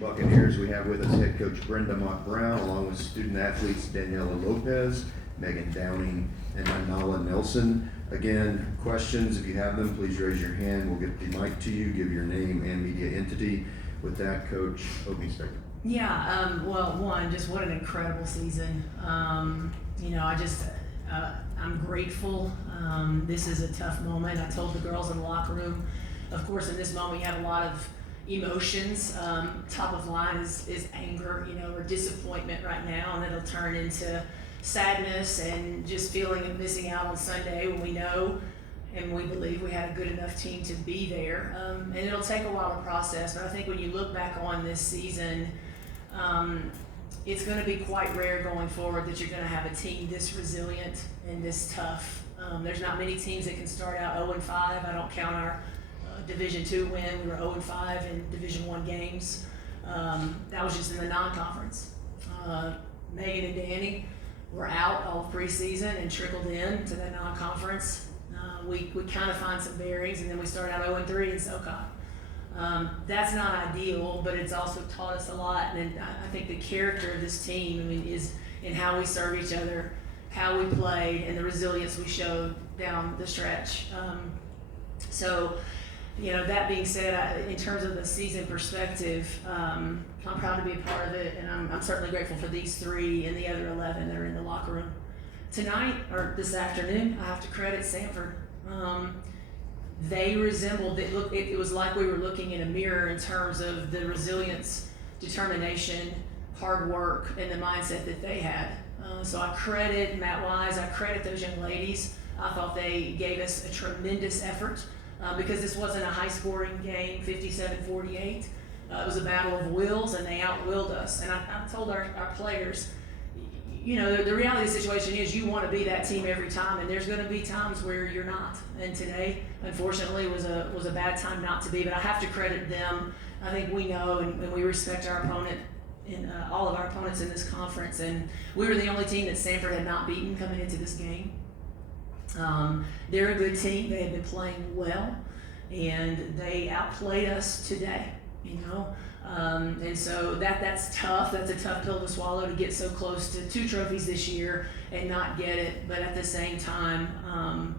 Buccaneers, we have with us head coach Brenda Mock Brown, along with student athletes Daniela Lopez, Meghan Downing, and Anala Nelson. Again, questions, if you have them, please raise your hand. We'll get the mic to you, give your name and media entity. With that, Coach, opening statement. Yeah, well, just what an incredible season. I'm grateful. This is a tough moment. I told the girls in the locker room, of course, in this moment, you have a lot of emotions. Top of line is anger, or disappointment right now, and it'll turn into sadness and just feeling of missing out on Sunday when we know and we believe we had a good enough team to be there. And it'll take a while to process, but I think when you look back on this season, it's going to be quite rare going forward that you're going to have a team this resilient and this tough. There's not many teams that can start out 0-5. I don't count our Division II win. We were 0-5 in Division I games. That was just in the non-conference. Megan and Danny were out all of preseason and trickled in to the non-conference. We kind of find some bearings, and then we started out 0-3 in SoCon. That's not ideal, but it's also taught us a lot. And I think the character of this team, is in how we serve each other, how we played, and the resilience we showed down the stretch. That being said, in terms of the season perspective, I'm proud to be a part of it, and I'm certainly grateful for these 3 and the other 11 that are in the locker room. Tonight, or this afternoon, I have to credit Samford. They resembled, it was like we were looking in a mirror in terms of the resilience, determination, hard work, and the mindset that they had. So I credit Matt Wise, I credit those young ladies. I thought they gave us a tremendous effort. Because this wasn't a high-scoring game, 57-48. It was a battle of wills, and they out-willed us. And I told our players, the reality of the situation is you want to be that team every time, and there's going to be times where you're not. And today, unfortunately, was a bad time not to be. But I have to credit them. I think we know and we respect our opponent and all of our opponents in this conference. And we were the only team that Samford had not beaten coming into this game. They're a good team. They have been playing well, and they outplayed us today. And so that's tough. That's a tough pill to swallow, to get so close to 2 trophies this year and not get it. But at the same time,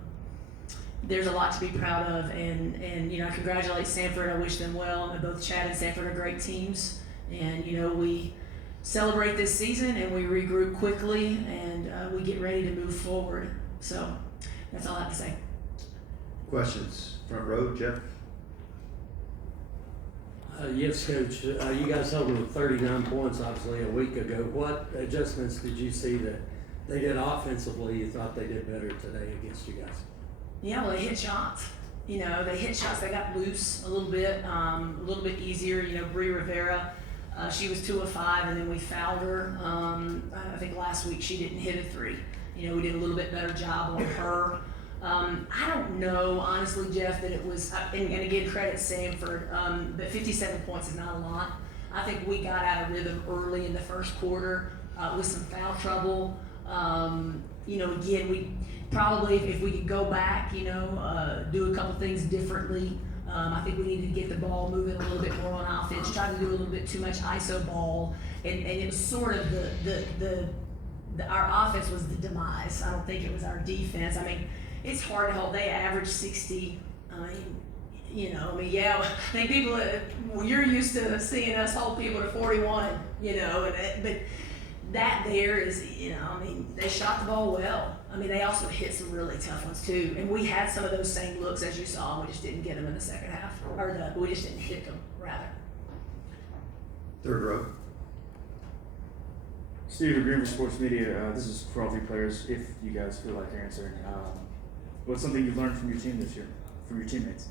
there's a lot to be proud of. And I congratulate Samford. I wish them well. Both Chad and Samford are great teams. And we celebrate this season and we regroup quickly and we get ready to move forward. So. That's all I have to say. Questions? Front row, Jeff? Yes, Coach. You guys held them with 39 points, obviously, a week ago. What adjustments did you see that they did offensively you thought they did better today against you guys? Yeah, well, they hit shots. They hit shots. They got loose a little bit easier. Bree Rivera, she was 2 of 5, and then we fouled her. I think last week she didn't hit a 3. We did a little bit better job on her. I don't know, honestly, Jeff, that it was, and again, credit Samford, but 57 points is not a lot. I think we got out of rhythm early in the first quarter with some foul trouble. Again, we probably, if we could go back, do a couple things differently. I think we needed to get the ball moving a little bit more on offense, try to do a little bit too much ISO ball, and it was sort of our offense was the demise. I don't think it was our defense. It's hard to hold. They averaged 60. I think people, you're used to seeing us hold people to 41, but that there is, they shot the ball well. They also hit some really tough ones too. And we had some of those same looks as you saw. We just didn't get them in the second half, we just didn't hit them, rather. Third row. Steve, Green for Sports Media. This is for all 3 players, if you guys feel like answering. What's something you've learned from your team this year, from your teammates?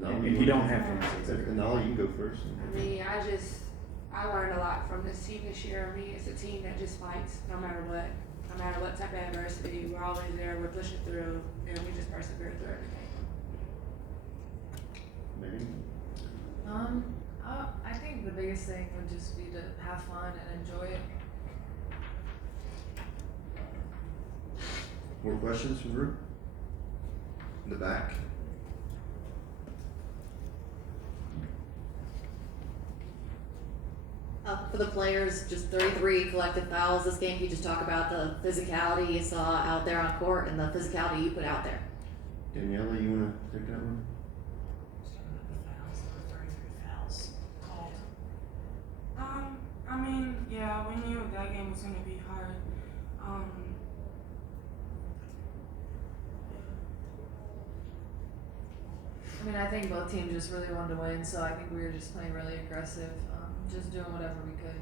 No, and you don't have to answer. No, you can go first. I learned a lot from this team this year. It's a team that just fights no matter what. No matter what type of adversity, we're always there, we're pushing through, and we just persevere through everything. Maybe. I think the biggest thing would just be to have fun and enjoy it. More questions from the group? In the back? For the players, just 33 collective fouls this game. Can you just talk about the physicality you saw out there on court and the physicality you put out there? Daniela, you wanna take that one? Starting with the fouls, there were 33 fouls called. I mean, yeah, we knew that game was gonna be hard. I mean, I think both teams just really wanted to win, so I think we were just playing really aggressive, just doing whatever we could.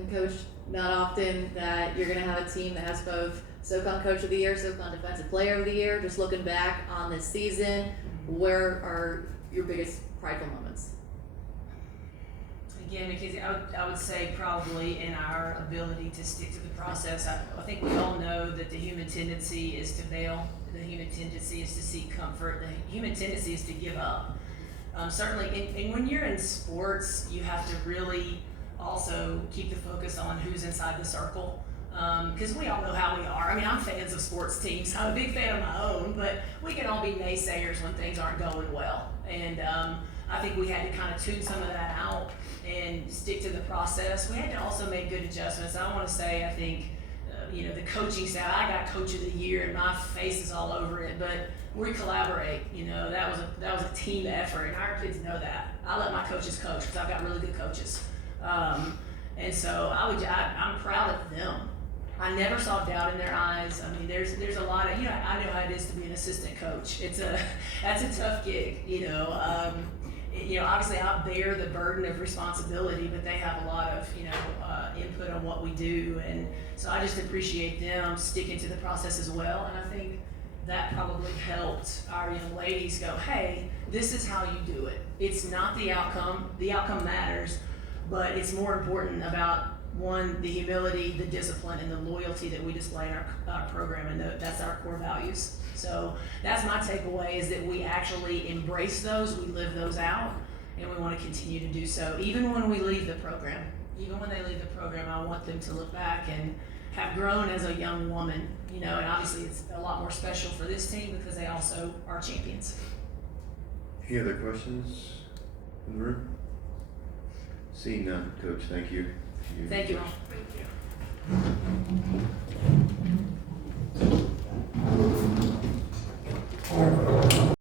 And coach, not often that you're gonna have a team that has both SoCon Coach of the Year, SoCon Defensive Player of the Year. Just looking back on this season, where are your biggest prideful moments? Again, because I would say probably in our ability to stick to the process. I think we all know that the human tendency is to bail. The human tendency is to seek comfort. The human tendency is to give up. Certainly, and when you're in sports, you have to really also keep the focus on who's inside the circle. Because we all know how we are. I mean, I'm fans of sports teams. I'm a big fan of my own, but we can all be naysayers when things aren't going well. And I think we had to kind of tune some of that out and stick to the process. We had to also make good adjustments. I want to say, I think, the coaching staff, I got Coach of the Year and my face is all over it, but we collaborate. That was a team effort, and our kids know that. I let my coaches coach because I've got really good coaches. And so I'm proud of them. I never saw doubt in their eyes. I mean, there's a lot of, I know how it is to be an assistant coach. That's a tough gig, obviously I bear the burden of responsibility, but they have a lot of, input on what we do. And so I just appreciate them sticking to the process as well. And I think that probably helped our young ladies go, hey, this is how you do it. It's not the outcome. The outcome matters, but it's more important about one, the humility, the discipline, and the loyalty that we display in our program, and that's our core values. So that's my takeaway, is that we actually embrace those, we live those out, and we want to continue to do so. Even when we leave the program, even when they leave the program, I want them to look back and have grown as a young woman, and obviously it's a lot more special for this team because they also are champions. Any other questions in the room? Seeing none, Coach, thank you. Thank you all. Thank you.